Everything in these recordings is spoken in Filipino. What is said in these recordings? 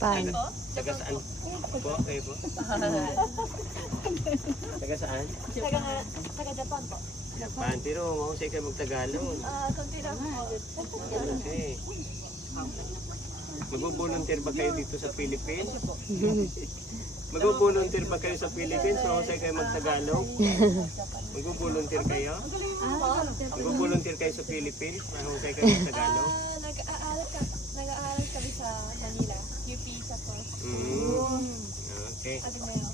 Pan. Taga saan po? Kayo po? Taga saan? Taga Japan po. Japan. Pero mahusay kayo mag-Tagalog. Kunti lang po. Okay. Mag-volunteer ba kayo dito sa Philippines? Mag-volunteer ba kayo sa Philippines? Mahusay kayo mag-Tagalog? Mag-volunteer kayo? Mag-volunteer kayo sa Philippines? Mahusay kayo mag-Tagalog? Nag-aaral kami sa Manila. UP sa course. Okay. Ate Mayo.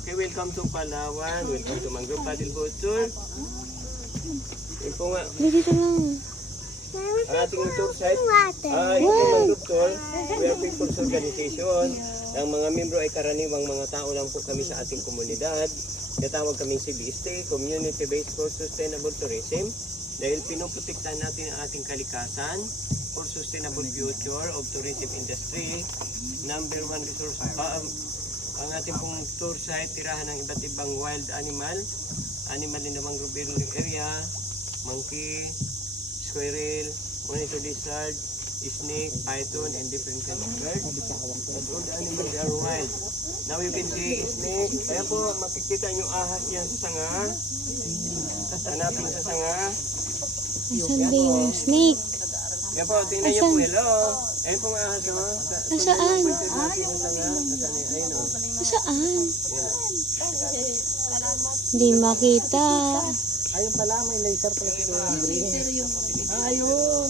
Okay, welcome to Palawan. Welcome to Mangrove Paddle Boat Tour. Yun po nga. Dito lang. Ang ating tour site. Ito Mangrove Tour. We are People's Organization. Ang mga membro ay karaniwang mga tao lang po kami sa ating komunidad. Tinatawag kaming CBST, Community Based for Sustainable Tourism. Dahil pinoprotektahan natin ang ating kalikasan for sustainable future of tourism industry. Number one resource, ang ating pong tour site, tirahan ng iba't ibang wild animal in the mangrove area, monkey, squirrel, monitor lizard, snake, python, and different kinds of birds. But all the animals are wild. Now you can see snake. Kaya po, makikita nyo ahas yan sa sanga. Hanapin sa sanga. Asan ba yung snake? Yan po, tingnan nyo po. Hello. Ayun pong ahas, oh. Nasaan? Natin sa sanga. Ayun, oh. Saan? Yan. Hindi makita. Ayun pala, may laser pala siguro yung green. Ayun.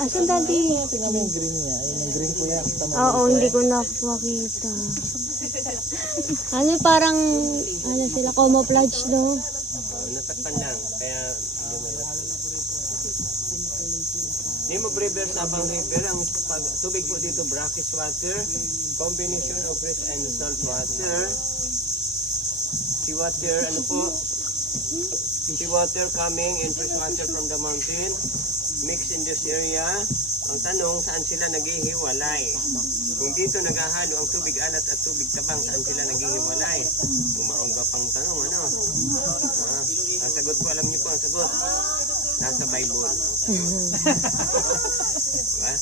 Asan daddy? Tingnan mo yung green niya. Ayun yung green ko yan. Oo, hindi ko na makita. Ano parang, ano sila, camouflage no? Natakpan lang. Kaya, hindi may Name of river, Sabang River. Ang tubig po dito, brackish water. Combination of fresh and salt water. Seawater, ano po? Seawater coming and fresh water from the mountain. Mixed in this area. Ang tanong, saan sila naghihiwalay? Kung dito naghahalo ang tubig alat at tubig tabang, saan sila naghihiwalay? Umaongga pang tanong, ano? Ang sagot po, alam niyo po ang sagot. Nasa Bible. Diba?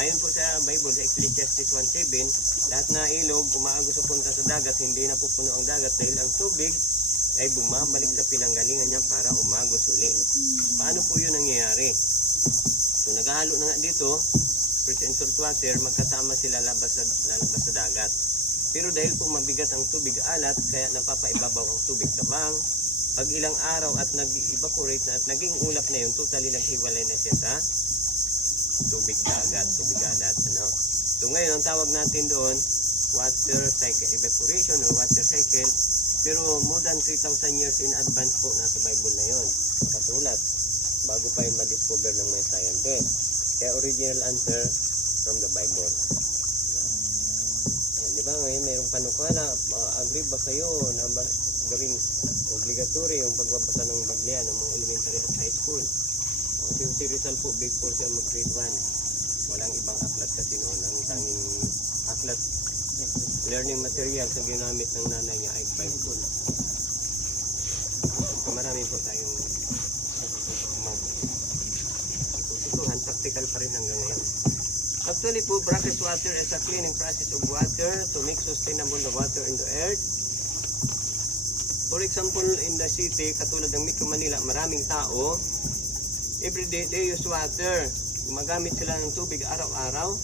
Ayon po sa Bible, sa Ecclesiastes 1:7, lahat na ilog, umaagos o punta sa dagat, hindi na pupuno ang dagat dahil ang tubig ay bumabalik sa pinanggalingan niya para umagos uli. Paano po yun nangyayari? So naghahalo na nga dito, fresh and salt water, magkasama sila lalabas sa dagat. Pero dahil po mabigat ang tubig alat, kaya napapaibabaw ang tubig tabang. Pag ilang araw at nag-evaporate na at naging ulap na yun, totally naghiwalay na siya sa tubig dagat, tubig alat. Ano? So ngayon, ang tawag natin doon, water cycle evaporation or water cycle. Pero more than 3,000 years in advance po nasa Bible na yun. Kasulat, bago pa yun ma-discover ng mga scientists. Kaya original answer from the Bible. Yan, di ba ngayon mayroong panukala, agree ba kayo na gawing obligatory yung pagbabasa ng Biblia ng mga elementary at high school? Si Rizal po, big 4 siya mag-grade 1. Walang ibang aklat kasi noon. Ang tanging aklat, learning material sa ginamit ng nanay niya ay Bible. So marami po tayong tutuhan, practical pa rin hanggang ngayon. Actually po, brackish water is a cleaning process of water to make sustainable the water in the earth. For example, in the city, katulad ng Metro Manila, maraming tao, everyday they use water. Gumagamit sila ng tubig araw-araw.